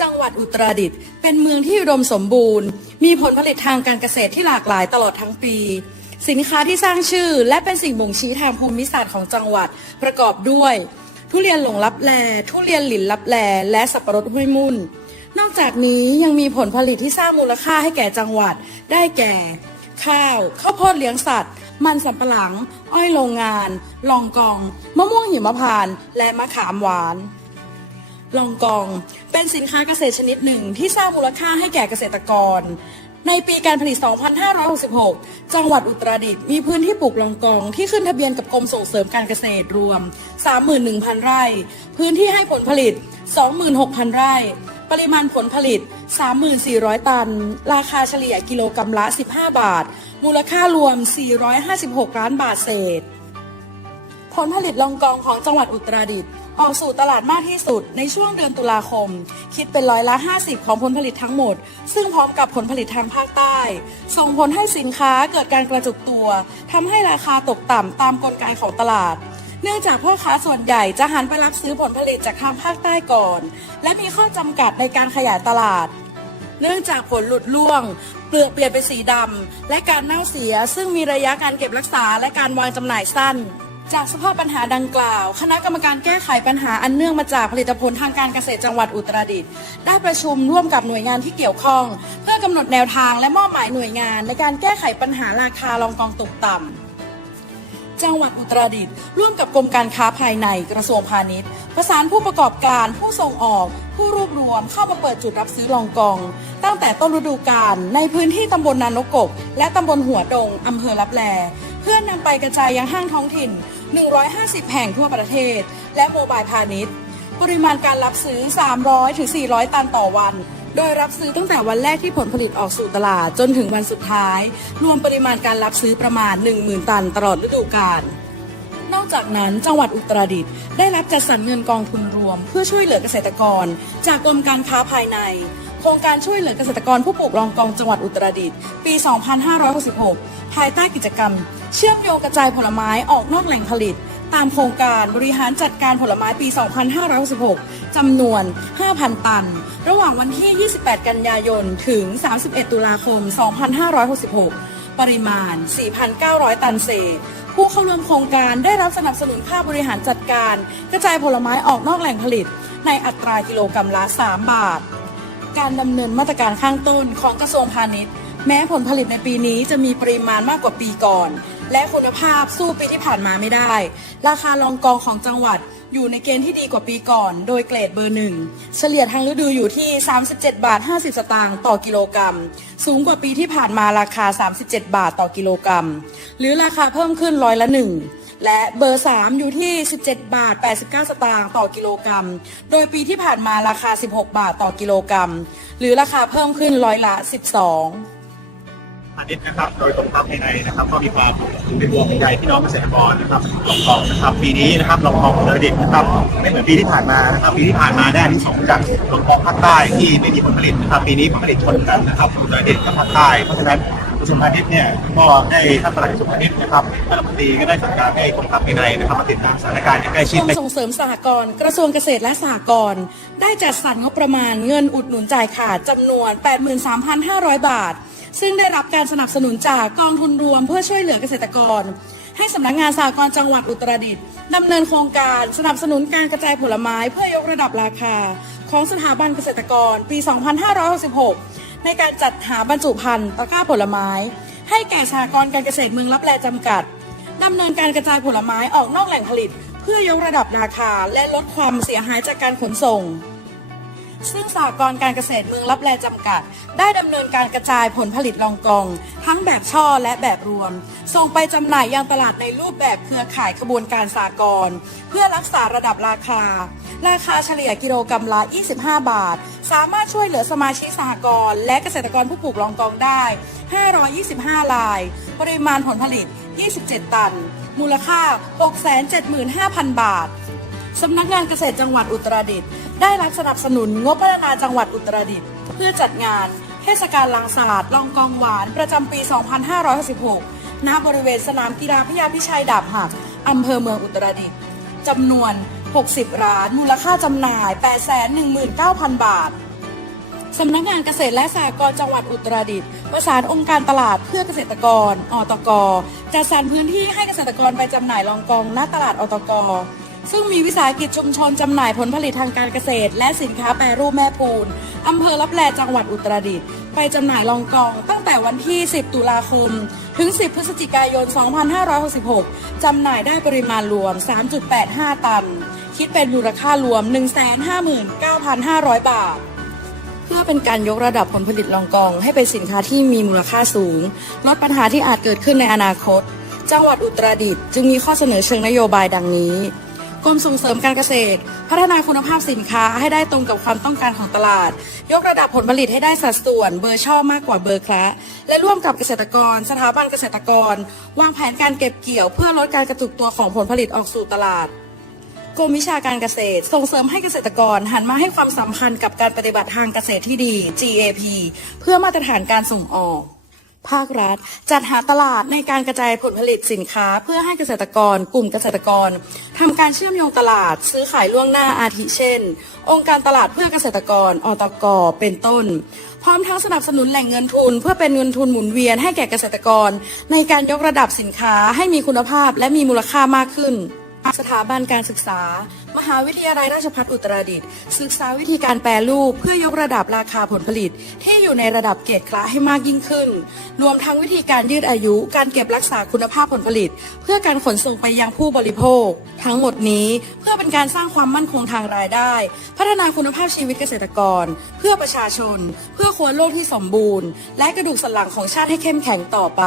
จังหวัดอุตรดิตถ์เป็นเมืองที่อุดมสมบูรณ์ มีผลผลิตทางการเกษตรที่หลากหลายตลอดทั้งปี สินค้าที่สร้างชื่อ และเป็นสิ่งบ่งชี้ทางภูมิศาสตร์ของจังหวัดประกอบด้วย ทุเรียนหลงลับแล ทุเรียนหลินลับแล และสับปะรดห้วยมุ่น นอกจากนี้ยังมีผลผลิตที่สร้างมูลค่าให้แก่จังหวัดได้แก่ ข้าวข้าวโพดเลี้ยงสัตว์ มันสำปะหลัง อ้อยโรงงาน ลองกอง มะม่วงหิมพานต์และมะขามหวาน ลองกอง เป็นสินค้าเกษตรชนิดหนึ่งที่สร้างมูลค่าให้แก่เกษตรกร ในปีการผลิต 2566 จังหวัดอุตรดิตถ์มีพื้นที่ปลูกลองกอง ที่ขึ้นทะเบียนกับกรมส่งเสริมการเกษตรรวม 31,000 ไร่ พื้นที่ให้ผลผลิต 26,000 ไร่ ปริมาณผลผลิต 3,400 ตัน ราคาเฉลี่ยกิโลกรรัมละ 15 บาท มูลค่ารวม 456 ล้านบาทเศษ ผลผลิตลองกองของจังหวัดอุตรดิตถ์ ออกสู่ตลาดมากที่สุดในช่วงเดือนตุลาคม คิดเป็นร้อยละ 50 ของผลผลิตทั้งหมด ซึ่งพร้อมกับผลผลิตทางภาคใต้ ส่งผลให้สินค้าเกิดการกระจุกตัวทำให้ราคาตกต่ำตามกลไกของตลาด เนื่องจากพ่อค้าส่วนใหญ่จะหันไปรับซื้อผลผลิตจากทางภาคใต้ก่อน และมีข้อจำกัดในการขยายตลาด เนื่องจากผลหลุดล่วง เปลือกเปลี่ยนเป็นสีดำและการเน่าเสีย ซึ่งมีระยะการเก็บรักษาและการวางจำหน่ายสั้น จากสภาพปัญหาดังกล่าว คณะกรรมการแก้ไขปัญหาอันเนื่องมาจากผลิตผลทางการเกษตรจังหวัดอุตรดิตถ์ได้ประชุมร่วมกับหน่วยงานที่เกี่ยวข้อง เพื่อกำหนดแนวทางและมอบหมายหน่วยงาน ในการแก้ไขปัญหาราคารองกองตกต่ำจังหวัดอุตรดิตถ์ร่วมกับกรมการค้าภายในกระทรวงพาณิชย์ ประสานผู้ประกอบการผู้ส่งออก ผู้รวบรวมเข้ามาเปิดจุดรับซื้อลองกอง ตั้งแต่ต้นฤดูกาลในพื้นที่ตำบลนานกก และตำบลหัวดงอำเภอลับแลเพื่อนำไปกระจายยังห้างท้องถิ่น 150 แห่งทั่วประเทศ และโมบายพาณิชย์ ปริมาณการรับซื้อ 300 ถึง 400 ตันต่อวัน โดยรับซื้อตั้งแต่วันแรกที่ผลผลิตออกสู่ตลาดจนถึงวันสุดท้าย รวมปริมาณการรับซื้อประมาณ 10,000 ตันตลอดฤดูกาลนอกจากนั้นจังหวัดอุตรดิตถ์ได้รับจัดสรรเงินกองทุนรวม เพื่อช่วยเหลือเกษตรกร จากกรมการค้าภายใน ครงการช่วยเหลือเกษตรกรผู้ปลูกรองกองจังหวัดอุตรดิตถ์ปี 2566 ภายใต้กิจกรรม เชื่อมโยงกระจายผลไม้ออกนอกแหล่งผลิต ตามโครงการบริหารจัดการผลไม้ปี 2566 จำนวน 5,000 ตัน ระหว่างวันที่ 28 กันยายน ถึง 31 ตุลาคม 2566 ปริมาณ 4,900 ตันเศษผู้เข้าร่วมโครงการได้รับสนับสนุนค่าบริหารจัดการ กระจายผลไม้ออกนอกแหล่งผลิต ในอัตรากิโลกรรัมละ 3 บาท การดำเนินมาตรการข้างต้นของกระทรวงพาณิชย์ แม้ผลผลิตในปีนี้จะมีปริมาณมากกว่าปีก่อน และคุณภาพสู้ปีที่ผ่านมาไม่ได้ ราคารองกองของจังหวัดอยู่ในเกณฑ์ที่ดีกว่าปีก่อน โดยเกรดเบอร์หนึ่งเฉลี่ยทางฤดูอยู่ที่ 37 บาท 50 สตางค์ต่อกิโลกรัม สูงกว่าปีที่ผ่านมาราคา 37 บาทต่อกิโลกรัม หรือราคาเพิ่มขึ้นร้อยละหนึ่ง และเบอร์ 3 อยู่ที่ 17 บาท 89 สตางค์ต่อกิโลกรัม โดยปีที่ผ่านมาราคา 16 บาทต่อกิโลกรัม หรือราคาเพิ่มขึ้นร้อยละ 12พาณิชย์นะครับโดยกรมค้าภายในนะครับก็มีความเป็นห่วงเป็นใยพี่น้องเกษตรกรนะครับลองกองนะครับปีนี้นะครับลองกองอุตรดิตนะครับไม่เหมือนปีที่ผ่านมานะครับปีที่ผ่านมาได้ที่สองจากลองกองภาคใต้ที่ไม่มีผลผลิตนะครับปีนี้ผลผลิตชนกันนะครับอุตรดิตกับภาคใต้เพราะฉะนั้น กระทรวงพาณิชย์เนี่ยก็ได้ท่านปลัดกระทรวงพาณิชย์นะครับท่านรัฐมนตรีก็ได้สั่งการให้กรมค้าภายในนะครับมาติดตามสถานการณ์อย่างใกล้ชิดกรมส่งเสริมสหกรณ์กระทรวงเกษตรและสหกรณ์ได้จัดสรรงบประมาณเงินอุดหนุนจ่ายขาดจำนวน 83,500 บาท ซึ่งได้รับการสนับสนุนจากกองทุนรวมเพื่อช่วยเหลือเกษตรกร ให้สำนักงานสหกรณ์จังหวัดอุตรดิตถ์ดำเนินโครงการสนับสนุนการกระจายผลไม้เพื่อยกระดับราคา ของสถาบันเกษตรกรปี 2566 ในการจัดหาบรรจุภัณฑ์ตะกร้าผลไม้ ให้แก่สหกรณ์การเกษตรเมืองรับแลจำกัดดำเนินการกระจายผลไม้ออกนอกแหล่งผลิต เพื่อยกระดับราคาและลดความเสียหายจากการขนส่ง ซึ่งสหกรณ์การเกษตรเมืองลับแลจำกัด ได้ดำเนินการกระจายผลผลิตรองกอง ทั้งแบบช่อและแบบรวม ส่งไปจำหน่ายยังตลาดในรูปแบบเครือข่ายขบวนการสหกรณ์เพื่อรักษาระดับราคา ราคาเฉลี่ยกิโลกรรัมละ 25 บาท สามารถช่วยเหลือสมาชิกสหกรณ์และเกษตรกรผู้ปลูกรองกองได้ 525 ลาย ปริมาณผลผลิต 27 ตัน มูลค่า 675,000 บาท สำนักงานเกษตรจังหวัดอุตรดิตถ์ได้รับสนับสนุนงบพัฒนาจังหวัดอุตรดิตถ์เพื่อจัดงานเทศกาลลังศาสตร์ลองกองหวานประจำปี 2566ณบริเวณสนามกีฬาพยาพิชัยดาบหักอำเภอเมืองอุตรดิตถ์จำนวน 60 ร้าน มูลค่าจำหน่าย 819,000 บาทสำนักงานเกษตรและสหกรณ์จังหวัดอุตรดิตถ์ประสานองค์การตลาดเพื่อเกษตรกร อตก จัดสรรพื้นที่ให้เกษตรกรไปจำหน่ายรองกองณตลาดอตก ซึ่งมีวิสาหกิจชุมชนจำหน่ายผลผลิตทางการเกษตร และสินค้าแปรรูปแม่ปูนอำเภอลับแลจังหวัดอุตรดิตถ์ไปจำหน่ายรองกอง ตั้งแต่วันที่ 10 ตุลาคม ถึง 10 พฤศจิกายน 2566 จำหน่ายได้ปริมาณรวม 3.85 ตัน คิดเป็นมูลค่ารวม 159,500 บาท เพื่อเป็นการยกระดับผลผลิตรองกอง ให้เป็นสินค้าที่มีมูลค่าสูง ลดปัญหาที่อาจเกิดขึ้นในอนาคต จังหวัดอุตรดิตถ์จึงมีข้อเสนอเชิงนโยบายดังนี้ กรมส่งเสริมการเกษตร พัฒนาคุณภาพสินค้าให้ได้ตรงกับความต้องการของตลาด ยกระดับผลผลิตให้ได้สัดส่วนเบอร์ช่อมากกว่าเบอร์คละและร่วมกับเกษตรกร สถาบันเกษตรกร วางแผนการเก็บเกี่ยวเพื่อลดการกระจุกตัวของผลผลิตออกสู่ตลาดกรมวิชาการเกษตร ส่งเสริมให้เกษตรกรหันมาให้ความสำคัญกับการปฏิบัติทางเกษตรที่ดี GAP เพื่อมาตรฐานการส่งออก ภาครัฐ จัดหาตลาดในการกระจายผลผลิตสินค้า เพื่อให้เกษตรกร กลุ่มเกษตรกรทำการเชื่อมโยงตลาด ซื้อขายล่วงหน้าอาทิเช่น องค์การตลาดเพื่อเกษตรกรอตกเป็นต้น พร้อมทั้งสนับสนุนแหล่งเงินทุน เพื่อเป็นเงินทุนหมุนเวียนให้แก่เกษตรกร ในการยกระดับสินค้าให้มีคุณภาพและมีมูลค่ามากขึ้น สถาบันการศึกษา มหาวิทยาลัยราชภัฏอุตรดิตถ์ศึกษาวิธีการแปรรูปเพื่อยกระดับราคาผลผลิต ที่อยู่ในระดับเกรดคละให้มากยิ่งขึ้น รวมทั้งวิธีการยืดอายุ การเก็บรักษาคุณภาพผลผลิต เพื่อการขนส่งไปยังผู้บริโภค ทั้งหมดนี้เพื่อเป็นการสร้างความมั่นคงทางรายได้ พัฒนาคุณภาพชีวิตเกษตรกร เพื่อประชาชน เพื่อครัวโลกที่สมบูรณ์ และกระดูกสันหลังของชาติให้เข้มแข็งต่อไป